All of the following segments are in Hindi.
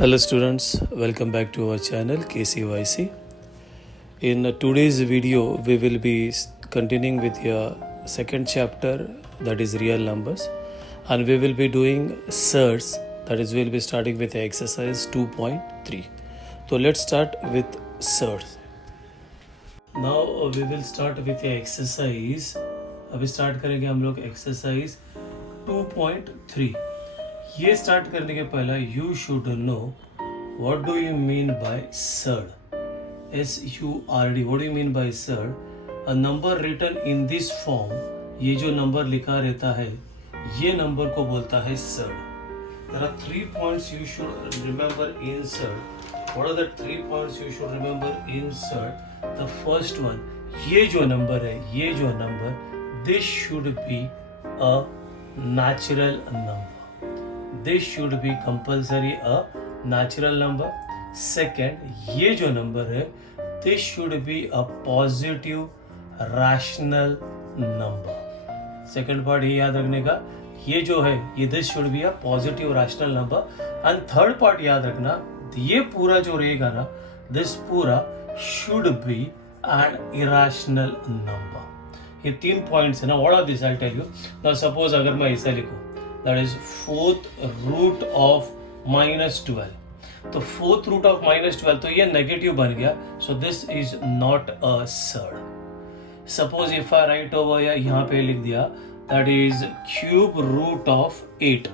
Hello students, welcome back to our channel KCYC. In today's video, we will be continuing with your second chapter, that is real numbers, and we will be doing surds, that is we'll be starting with exercise 2.3. So let's start with surds. Now we will start with the exercise. अभी start करेंगे हम लोग exercise 2.3. ये स्टार्ट करने के पहले you should know what do you mean by surd. SURD, what do you mean by surd? A number written in this form, ये जो नंबर लिखा रहता है ये नंबर को बोलता है surd. There are 3 points you should remember in surd. What are the 3 points you should remember in surd? The first one, ये जो नंबर है, ये जो number, this should be a natural number. This should be compulsory a natural number. Second, ये जो नंबर है, this should be a positive rational number. Second part ये याद रखने का, ये जो है ये this should be a positive rational number. And third part याद रखना, ये पूरा जो रहेगा ना, this पूरा should be an irrational number. ये 3 पॉइंट्स है ना. What are this? I tell you. Now suppose अगर मैं ऐसा लिखूं, that is fourth root of -12. तो फोर्थ रूट ऑफ -12, तो ये नेगेटिव बन गया. So this is not a surd. Suppose if I write over, यहाँ पे लिख दिया that is cube root of 8.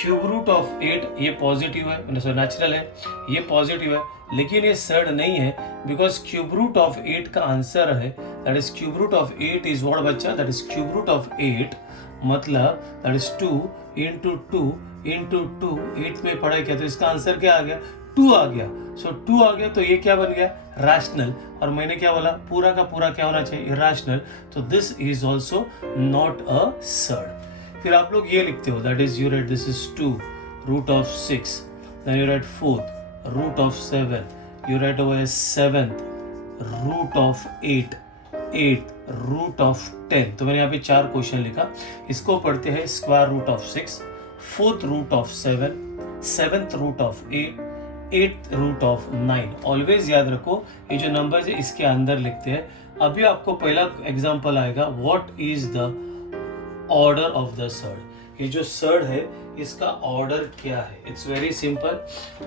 Cube root of 8 ये पॉजिटिव है, नेचुरल है, ये पॉजिटिव है, लेकिन ये सर्ड नहीं है बिकॉज क्यूब रूट ऑफ 8 का आंसर है that is cube root of 8 is what बच्चा? That is cube root of 8 मतलब दैट इज 2 इंटू 2 इंटू 2. 8 में पढ़ा क्या, तो इसका आंसर क्या आ गया? 2 आ गया. सो 2 आ गया तो ये क्या बन गया? रैशनल. और मैंने क्या बोला? पूरा का पूरा क्या होना चाहिए? इरैशनल. तो this is also not a surd. फिर आप लोग ये लिखते हो that is you write this is 2 root of 6, then you write 4th root of 7, you write over 7th root of 8, 8th root of 10. तो मैंने यहाँ पे 4 क्वेश्चन लिखा. इसको पढ़ते हैं square root of 6, 4th root of 7, 7th root of 8, 8th root of 9. Always याद रखो ये जो नंबर है इसके अंदर लिखते हैं. अभी आपको पहला एग्जाम्पल आएगा, what is the order of the surd. ये जो सर्ड है इसका ऑर्डर क्या है? It's very simple.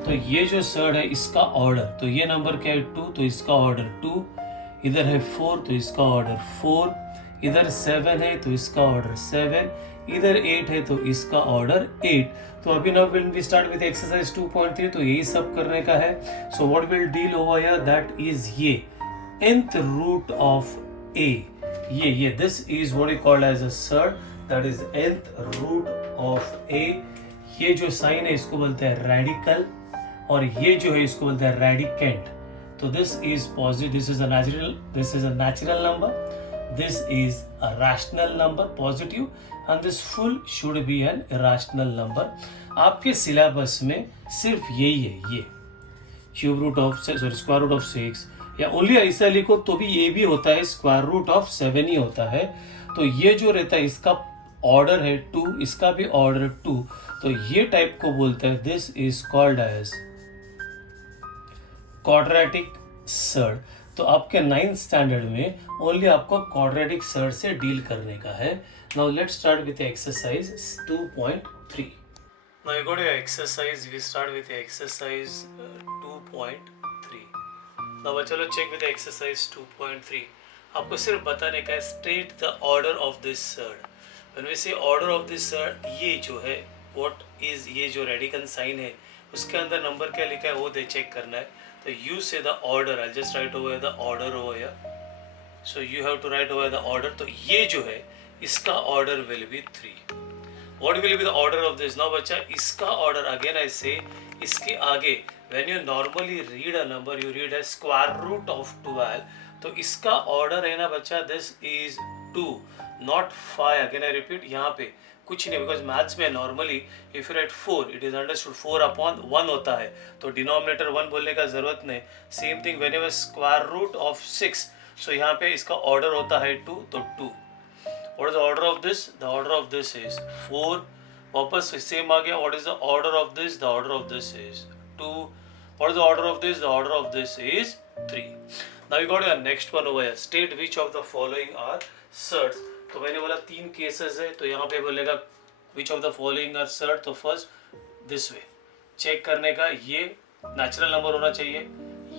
तो ये जो सर्ड है इसका ऑर्डर, तो ये नंबर क्या है? 2, तो इसका ऑर्डर 2. इधर है 4, तो इसका ऑर्डर 4. इधर 7 है तो इसका ऑर्डर 7. इधर 8 है तो इसका ऑर्डर 8. तो अभी now when we start with exercise 2.3, तो यही सब करने का है. So what will deal over here, that is ये nth रूट ऑफ a. ये this is what is called as a surd, that is nth root of a. ये जो साइन है इसको बोलते हैं रेडिकल, और ये जो है इसको बोलते हैं रेडिकेंट. तो this is positive, this is a natural number, this is a rational number positive, and this full should be an irrational number. आपके सिलेबस में सिर्फ यही है, ये cube root of square root of 6, या ओनली ऐसा लिखो तो भी ये भी होता है स्क्वायर रूट ऑफ 7 ही होता है. तो ये जो रहता है इसका ऑर्डर है 2, इसका भी ऑर्डर 2. तो ये टाइप को बोलते हैं, this is called as quadratic surd. तो आपके 9th स्टैंडर्ड में ओनली आपको क्वाड्रेटिक सर्ड से डील करने का है. Now let's start with exercise 2.3. Now you go to exercise, we start with exercise 2.3. Now चलो चेक विद एक्सरसाइज 2.3. आपको सिर्फ बताने का है state the order of this surd. When we say order of this surd, ये जो है व्हाट इज, ये जो रेडिकल साइन है उसके अंदर नंबर क्या लिखा है वो दे चेक करना है. तो you say the order, I just write over the order over here. So you have to write over the order. तो ये जो है इसका order will be 3. What will be the order of this? Now बच्चा इसका ऑर्डर अगेन आई से, इसके आगे when you normally read a number you read as square root of 12. तो इसका ऑर्डर है ना बच्चा, this is 2 not 5. Again I repeat, यहाँ पे कुछ नहीं, बिकॉज मैथ्स में normally if you right 4 it is understood 4 upon 1 होता है, तो डिनोमिनेटर 1 बोलने का जरूरत नहीं. Same thing whenever square root of 6, so यहाँ पे इसका ऑर्डर होता है 2, तो 2. What is the order of this? The order of this is 4. वापस सेम आ गया. What is the order of this? The order of this is 2. What is the order of this? The order of this is 3. Now you got your next one over here. State which of the following are surds. तो मैंने बोला 3 केसेस है, तो यहाँ पे बोलेगा which of the following are surd. तो फर्स्ट दिस वे चेक करने का, ये नेचुरल नंबर होना चाहिए,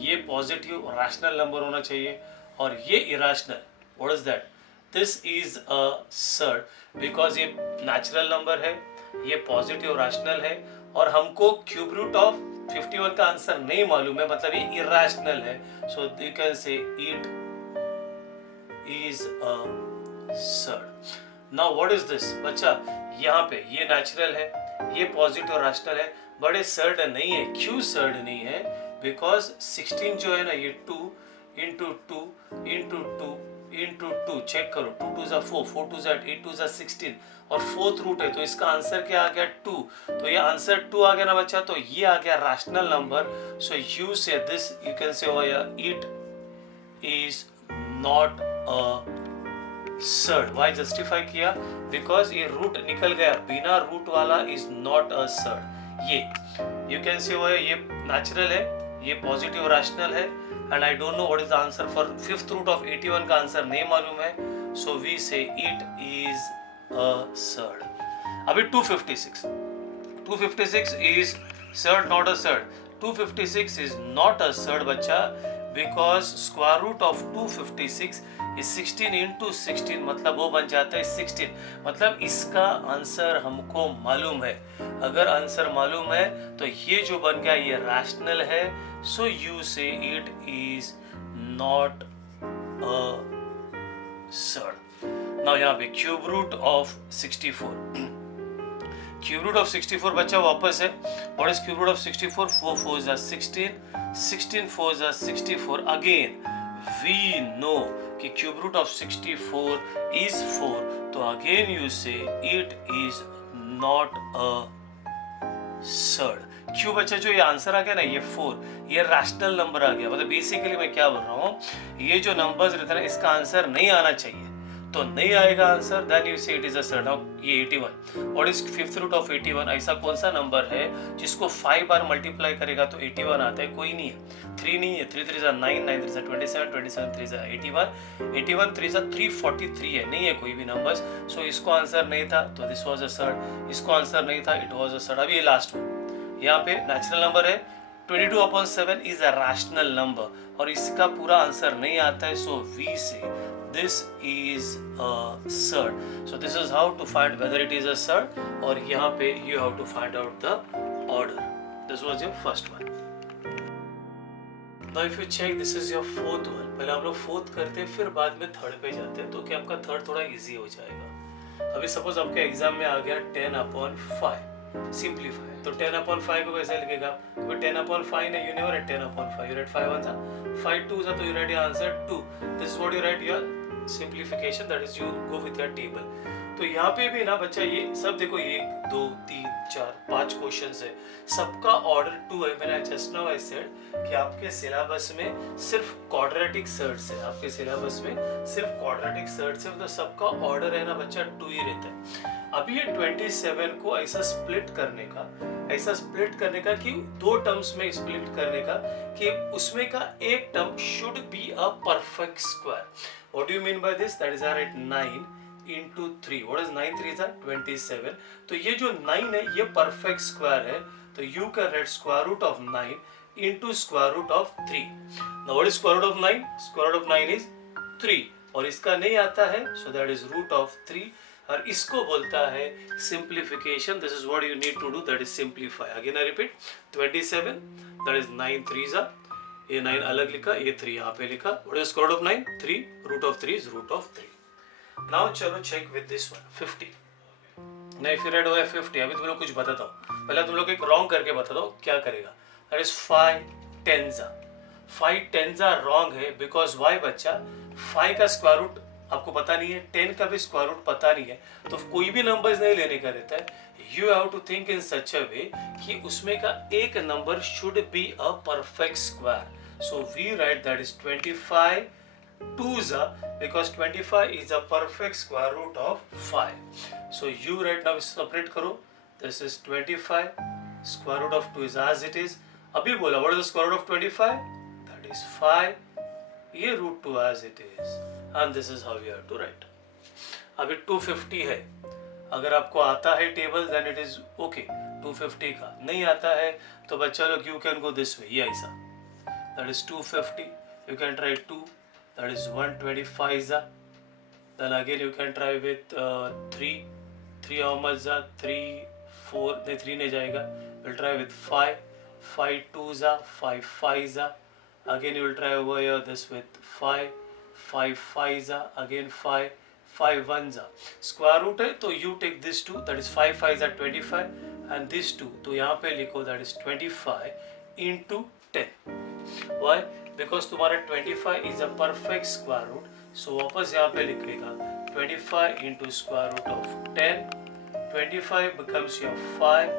ये पॉजिटिव रैशनल नंबर होना चाहिए, और ये irrational. What is that? This is a surd because ये नेचुरल नंबर है, ये पॉजिटिव रैशनल है, और हमको क्यूब रूट ऑफ 51 का आंसर नहीं मालूम है, मतलब ये इरेशनल है. So you can say it is a surd. Now what is this बच्चा? यहाँ पे ये नेचुरल है, ये पॉजिटिव रैशनल है, बड़े सर्ड नहीं है. क्यों सर्ड नहीं है? बिकॉज 16 जो है ना, ये 2 इंटू 2 इंटू 2 इंटू 2, चेक करो, 2 2 जा 4, 4 2 जा 8, 8 2 जा 16, और फोर्थ रूट है, तो इसका आंसर क्या आ गया? 2. तो ये आंसर 2 आ गया ना बच्चा, तो ये आ गया rational number. So you say this, you can say it is not a surd. Why justify किया? बिकॉज ये रूट निकल गया, बिना रूट वाला इज नॉट अ सर्ड. ये यू कैन से ये नेचुरल है, ये पॉजिटिव रैशनल है, and I don't know what is the answer for fifth root of 81 का आंसर नहीं मालूम है. So we say it is a surd. अभी 256 is surd not a surd. 256 is not a surd बच्चा, because square root of 256 is 16 into 16, मतलब वो बन जाता है 16. मतलब इसका आंसर हमको मालूम है. अगर आंसर मालूम है तो ये जो बन गया ये रैशनल है. So you say it is not a surd. Now यहाँ पे cube root of 64. Cube root of 64 बच्चा वापस है. What is cube root of 64? 4 4 जा 16, 16 4 जा 64. अगेन वी नो कि क्यूब रूट ऑफ 64 इज 4. तो again you say it is not a surd. क्यों बच्चा? जो ये आंसर आ गया ना, ये 4, ये रैशनल नंबर आ गया. मतलब बेसिकली मैं क्या बोल रहा हूँ, ये जो नंबर्स रहते हैं ना, इसका आंसर नहीं आना चाहिए, तो नहीं आएगा answer, then you say it is a surd. Now ये 81, what is fifth root of 81? ऐसा कौन सा नंबर है जिसको 5 बार मल्टीप्लाई करेगा तो 81 आता है? कोई नहीं है. 3 नहीं है. 3 3 जा 9, 9 3 जा 27, 27 3 जा 81, 81 3 जा 343 है. नहीं है कोई भी नंबर्स. सो इसको आंसर नहीं था, तो दिस वाज अ सर्ड. इसको आंसर नहीं था, इट वाज अ सर्ड. अभी ये लास्ट वन, यहाँ पे नेचुरल नंबर है, 22/7 इज अ रैशनल नंबर, और इसका पूरा आंसर नहीं आता है. सो वी से this is a surd. So this is how to find whether it is a surd, और यहाँ पे you have to find out the order. This was your first one. Now if you check, this is your fourth one. पहले हम लोग फोर्थ करते हैं, फिर बाद में थर्ड पे जाते हैं, तो क्या आपका थर्ड थोड़ा इजी हो जाएगा. अभी सपोज आपके एग्जाम में आ गया 10/5 सिंप्लीफाई, तो 10/5 को कैसे लिखेगा? 10/5 ने you never write 10/5, you write 5 1 जा 5 2 जा, तो you write your answer 2. This is what you write your simplification, that is you go with your table. तो यहाँ पे भी ना बच्चा ये सब देखो, 1 2 3 4 5 क्वेश्चंस है, सबका ऑर्डर 2 है. मैंने जस्ट नाउ आई सेड कि आपके सिलेबस में सिर्फ क्वाड्रेटिक सर्ड्स है, आपके सिलेबस में सिर्फ क्वाड्रेटिक सर्ड्स है, तो सबका ऑर्डर है ना बच्चा 2 ही रहता है. अभी ये 27 को ऐसा स्प्लिट करने का कि 2 टर्म्स में स्प्लिट करने का, कि उसमें का एक term should be a perfect square. What do you mean by this? That is I write 9 into 3. What is 9 3 is 27. तो ये जो 9 है ये perfect square है, तो you can write square root of 9 into square root of 3. Now what is square root of 9? Square root of 9 is 3, और इसका नहीं आता है, so that is root of 3, और इसको बोलता है simplification. This is what you need to do, that is simplify. Again I repeat, 27, that is 9 3s are, ये 9 अलग लिखा, ये 3 यहाँ पे लिखा. What is square root of 9? 3. Root of 3 is root of 3. Now चलो check with this one, 50. Now if you write over 50, अभी तुम लोग कुछ बताता हूँ, पहले तुम लोग एक wrong करके बताता हूँ क्या करेगा. That is 5 10s are. 5 10s are wrong है, because why बच्चा? 5 का स्क्वायर रूट आपको पता नहीं है, 10 का भी स्क्वायर रूट पता नहीं है, तो कोई भी नंबर्स नहीं लेने का रहता है. You have to think in such a way कि उसमें का एक number should be a perfect square. So we write that is 25 2s are, because 25 is a perfect square root of 5. So you write, now separate करो, this is 25, square root of 2 is as it is, अभी बोला what is the square root of 25, that is 5, ये root 2 as it is, and this is how you have to write. अभी 250 है, अगर आपको आता है table then it is okay, 250 का नहीं आता है तो बच्चा लोग you can go this way, ये ऐसा, that is 250, you can try 2, that is 125 za, then again you can try with 3 how much za, 3 4 नहीं 3 नहीं जाएगा, we'll try with 5 2 za, 5 za, again you will try over here this with 5 za, again 5 1 za, square root है तो you take this 2, that is 5 5 za 25, and this 2 तो यहाँ पे लिखो that is 25 into 10, why? Because तुम्हारा 25 is a perfect square root, so वापस यहाँ पे लिखेगा 25 into square root of 10, 25 becomes your 5,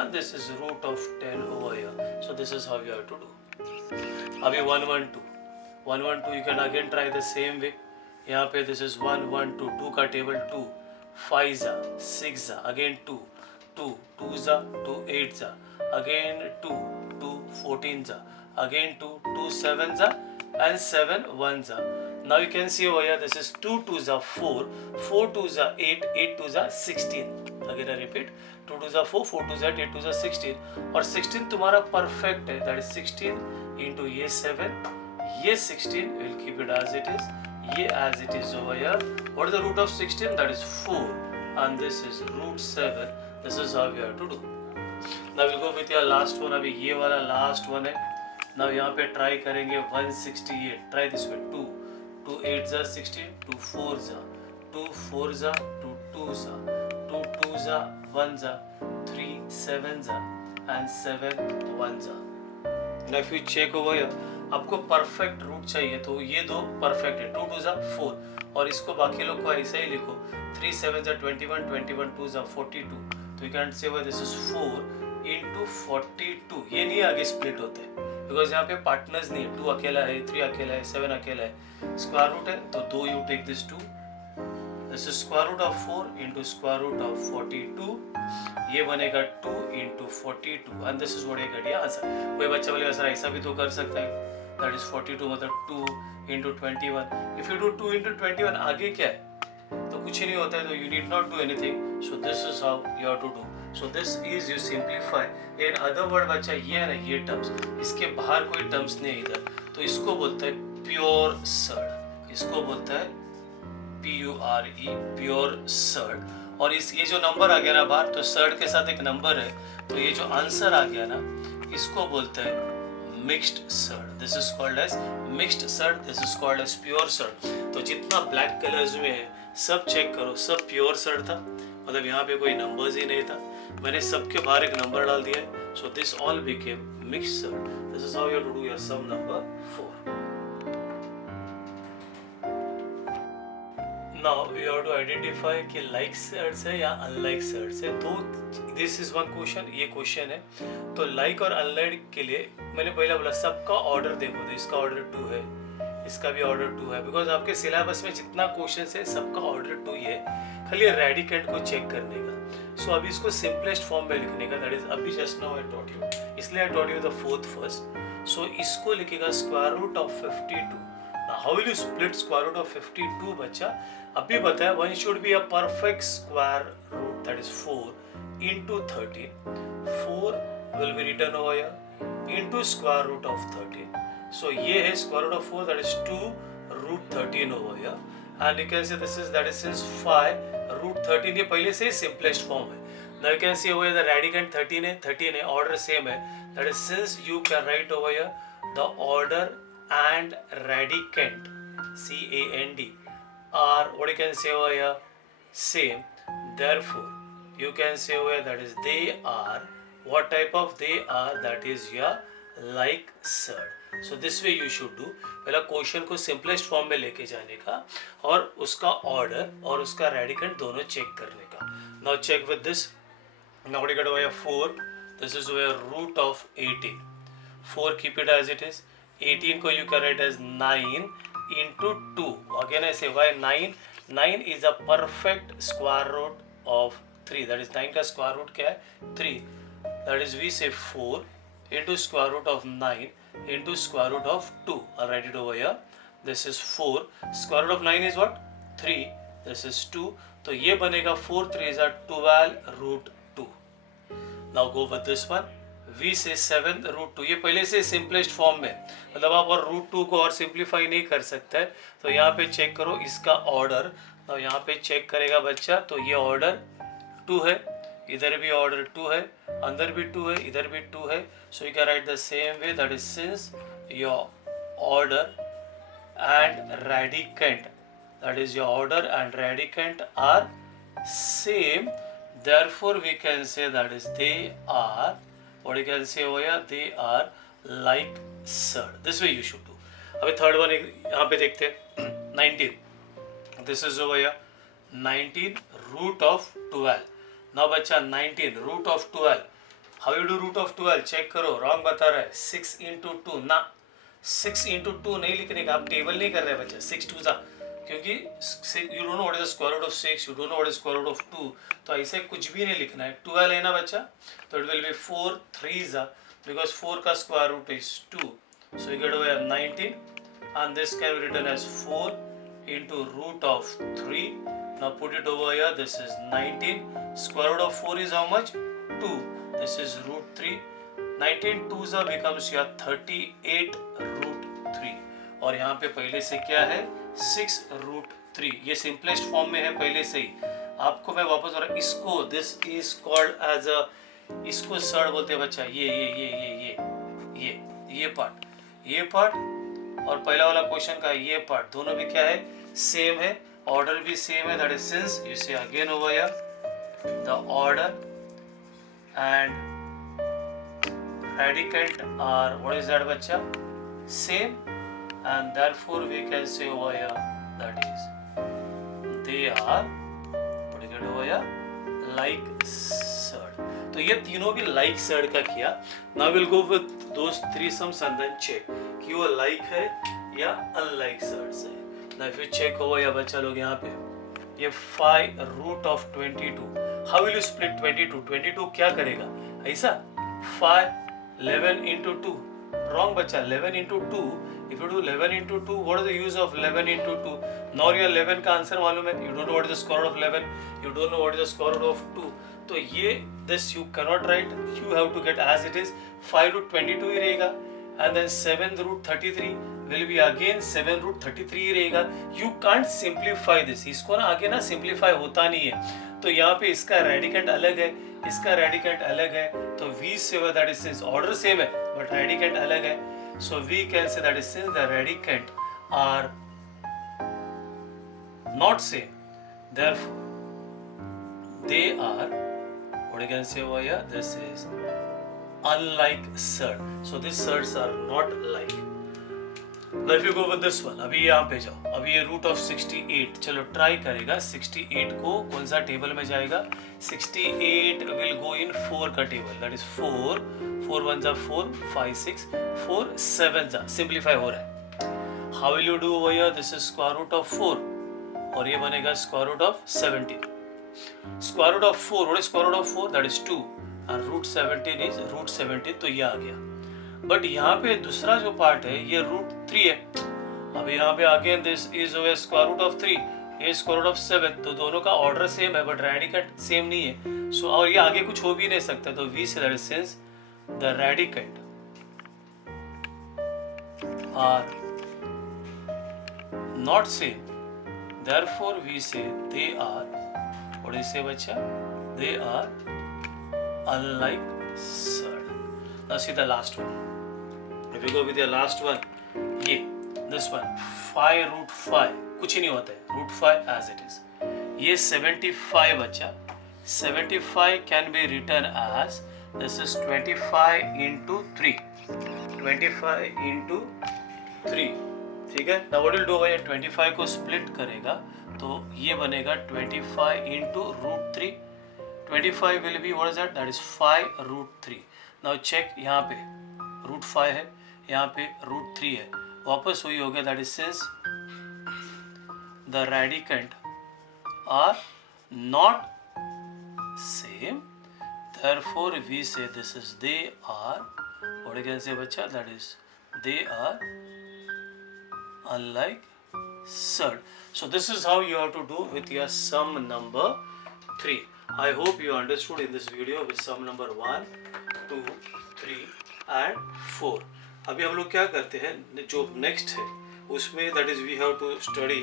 and this is root of 10 over here, so this is how you have to do. अभी 112 you can again try the same way, यहाँ पे this is 112, 2 का टेबल 2, 5 जा 6 जा, again 2 जा 2 8 जा, again 2 14 जा, again 2 7 za, and 7 1 za. Now you can see over here this is 2 2 za 4, 4 2 za 8, 8 2 za 16, again I repeat 2 2 za 4, 4 2 za 8, 8 2 za 16, और 16 तुम्हारा perfect है, that is 16 into ये 7, ये 16 we'll keep it as it is, ये as it is over here. What is the root of 16? That is 4, and this is root 7. This is how we have to do. Now we'll go with your last one. अभी ये वाला last one है. Now यहाँ पे ट्राई करेंगे 168, ट्राई दिस वे 2 8 जा 16, 2 4 जा 2 4 जा 2 2 जा 2 2 जा 1 जा 3 7 जा and 7 1 जा. Now if you check over here, आपको परफेक्ट रूट चाहिए तो ये दो परफेक्ट है, 2 2 जा 4, और इसको बाकी लोग को ऐसा ही लिखो 3 7 जा 21, 21 2 जा 42, तो यू कैन से दिस इज 4 into 42, ये नहीं आगे स्प्लिट होते बिकॉज यहाँ पे पार्टनर्स नहीं है, 2 अकेला है, 3 अकेला है, 7 अकेला है, स्क्वायर रूट है तो 2 you take this 2, this is square root of 4 into square root of 42, ये बनेगा 2 into 42, and this is what I get ये आंसर. कोई बच्चा बोलेगा सर ऐसा भी तो कर सकता है, दैट इज 42 मतलब 2 into 21, if you do 2 into 21 आगे क्या है तो कुछ ही नहीं होता है, तो you need not do anything, so this is how you have to do. So this is you simplify. In other word बच्चा ये है ना, ये टर्म्स, इसके बाहर कोई टर्म्स नहीं इधर, तो इसको बोलता है प्योर सर्ड, इसको बोलता है PURE, प्योर सर्ड. और इस ये जो नंबर आ गया ना बाहर, तो सर्ड के साथ एक नंबर है, तो ये जो आंसर आ गया ना इसको बोलता है mixed surd. This is called as mixed surd, this is called as pure surd. तो जितना ब्लैक कलर्स में है सब चेक करो, सब प्योर सर्ड था, मतलब यहाँ पे कोई नंबर्स ही नहीं था, मैंने सबके बाहर एक नंबर डाल दिया है, so this all became mixed surd. This is how you have to do your sum number 4. Now you have to identify कि लाइक सर्ड्स है या अनलाइक सर्ड्स है. तो दिस इज वन क्वेश्चन, ये क्वेश्चन है. तो लाइक और अनलाइक के लिए मैंने पहले बोला सबका ऑर्डर देखो, तो इसका ऑर्डर 2 है, इसका भी ऑर्डर 2 है, बिकॉज आपके सिलेबस में जितना क्वेश्चन है सबका ऑर्डर 2 ही है, खाली रेडिकेंट को चेक करने का. सो अभी इसको सिंपलेस्ट फॉर्म में लिखने का, दैट इज अभी just now I taught you, इसलिए I taught you the fourth first. So इसको लिखेगा square root of 52. How will you split square root of 52 बच्चा? अभी बताया one should be a perfect square root, that is 4 into 13. 4 will be written over here into square root of 13. So ये है square root of 4, that is 2 root 13 over here, and you can say this is, that is since 5 root 13 ये पहले से simplest form है. Now you can see over here the radicand 13 है, order same है, that is since you can write over here the order and radicand CAND are what you can say over here same, therefore you can say over here that is they are, what type of they are, that is your like surd. So this way you should do. पहला क्वेश्चन को सिंपलेस्ट फॉर्म में लेके जाने का और उसका ऑर्डर और उसका रेडिकेंट दोनों चेक करने का. Now check with this. Now we get over 4, this is over root of 18. 4 keep it as it is. 18 को you can write as 9 into 2. Again ऐसे why 9 is a perfect square root of 3, that is 9 का स्क्वायर रूट क्या है 3, that is we say 4 into square root of 9 into square root of 2. I'll write it over here. This is 4. Square root of 9 is what? 3. This is 2. तो ये बनेगा 4 3 are 12 root 2. Now go with this one. V से 7 रूट 2. ये पहले से सिंपलेस्ट फॉर्म में, मतलब आप और रूट 2 को और सिंप्लीफाई नहीं कर सकते. तो यहाँ पे चेक करो इसका ऑर्डर. तो यहाँ पे चेक करेगा बच्चा, तो ये ऑर्डर 2 है, इधर भी ऑर्डर 2 है, अंदर भी 2 है, इधर भी 2 है. So you can right the same way, that is since your order and radicand, that is your order and radicand are same, therefore we can say that is they are, what you can say over here, they are like surd. This way you should do. अभी थर्ड वन यहाँ पे देखते हैं. 19, this is over here 19 root of 12. now बच्चा 19 root of 12, how you do root of 12? Check करो, रॉन्ग बता रहा है. 6 into 2 ना, 6 into 2 नहीं लिखने का, आप टेबल नहीं कर रहे बच्चा. 6 2 सा, क्योंकि you don't know what is the square root of 6, you don't know what is square root of 2, तो ऐसे कुछ भी नहीं लिखना है. 12 है ना बच्चा, तो इट विल बी 4 3 सा, बिकॉज 4 का square root is 2. So you get over 19 and this can be written as 4 into root of 3. now put it over here, this is 19, square root of 4 is how much? 2. this is root 3. 19 2s becomes your 38 root 3. और यहाँ पे पहले से क्या है? 6 root 3. ये सिंपलेस्ट फॉर्म में है पहले से ही. आपको मैं वापस और इसको, this is called as a, इसको सर्ड बोलते हैं बच्चा. ये पार्ट और पहला वाला क्वेश्चन का ये पार्ट, दोनों भी क्या है? सेम है, ऑर्डर भी सेम है. That is since you see again over here the order and radicand are, what is that bachcha? Same, and therefore we can say over here that is they are, what do you get over here? like surd. तो ये तीनों भी like surd का किया. Now we'll go with those three sums and then check कि वो like है या unlike surd है. Now if you check over here बच्चा लोग, यहाँ पे ये 5 root of 22. How will you split 22? 22 क्या करेगा? ऐसा 5 11 into 2. Wrong बच्चा. 11 into 2. If you do 11 into 2, what is the use of 11 into 2? Now your 11 का आंसर मालूम है. You don't know what is the square root of 11. You don't know what is the square root of 2. तो ये this you cannot write. You have to get as it is. 5 root 22 ही रहेगा. And then 7 root 33 will be again 7 root 33 ही रहेगा. You can't simplify this. इसको ना आगे ना simplify होता नहीं है. तो यहाँ पे इसका रेडिकेंट अलग है, इसका रेडिकेंट अलग है. तो V say that is since order same है बट रेडिकेंट अलग है. So V can say that is since the radicand are not same, therefore they are, what you can say over here, this is unlike surd. So these surds are not like. Now if you go with this one, अभी यहाँ पे जाओ. अभी ये रूट ऑफ 68, चलो ट्राई करेगा. 68 को कौन सा टेबल में जाएगा? 68 विल गो इन 4 का टेबल. दैट इज 4 4 1 जा 4 5 6 4 7 जा. सिंप्लीफाई हो रहा है. How will you do over here? This is square root of 4 और ये बनेगा square root of 17. Square root of 4, what is square root of 4? That is 2 और रूट 17 इज रूट 17. तो ये आ गया. बट यहाँ पे दूसरा जो पार्ट है ये रूट 3 है. अब यहाँ पे again this is square root of 3, ये स्क्वायर रूट ऑफ 7. तो दोनों का ऑर्डर सेम है बट रेडिकेंट सेम नहीं है. सो और ये आगे कुछ हो भी नहीं सकता. तो V say that is since the radicand are not same, therefore we say they are, what do you say बच्चा? They are unlike surd. Now see the last one. If you go with the last one, ये this one 5 root 5 कुछ ही नहीं होता है. root 5 as it is. ये 75 बच्चा. 75 can be written as, this is 25 into 3. 25 into 3. ठीक है. Now what will do है, 25 को split करेगा तो ये बनेगा 25 into root 3. 25 will be, what is that? That is 5 root 3. Now check, यहाँ पे root 5 है, यहाँ पे root 3 है. वापस वही हो गया. That is since the radicand are not same, therefore we say this is they are, what you can say bacha, that is they are unlike surd. So this is how you have to do with your sum number 3. I hope you understood in this video with sum number 1, 2, 3 and 4. अभी हम लोग क्या करते हैं, जो next है उसमें that is we have to study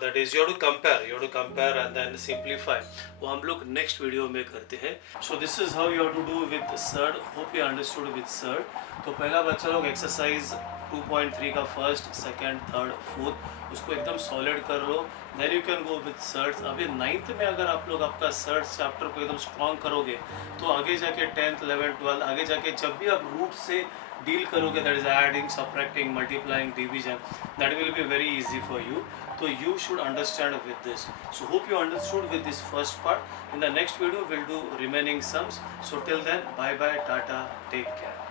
that is you have to compare and then simplify. वो हम लोग next video में करते हैं. So this is how you have to do with surd. Hope you understood with surd. तो पहला बच्चा लोग exercise 2.3 का फर्स्ट, सेकंड, थर्ड, फोर्थ उसको एकदम सॉलिड कर लो. Then you can go with surds. अभी 9th में अगर आप लोग आपका सर्ड्स चैप्टर को एकदम स्ट्रॉन्ग करोगे तो आगे जाके 10th, 11th, 12th आगे जाके जब भी आप रूट से डील करोगे, that is adding, subtracting, multiplying, division, that will be very easy for you. So you should understand with this. So hope you understood with this first part. In the next video we'll do remaining sums. So till then, bye bye, tata, take care.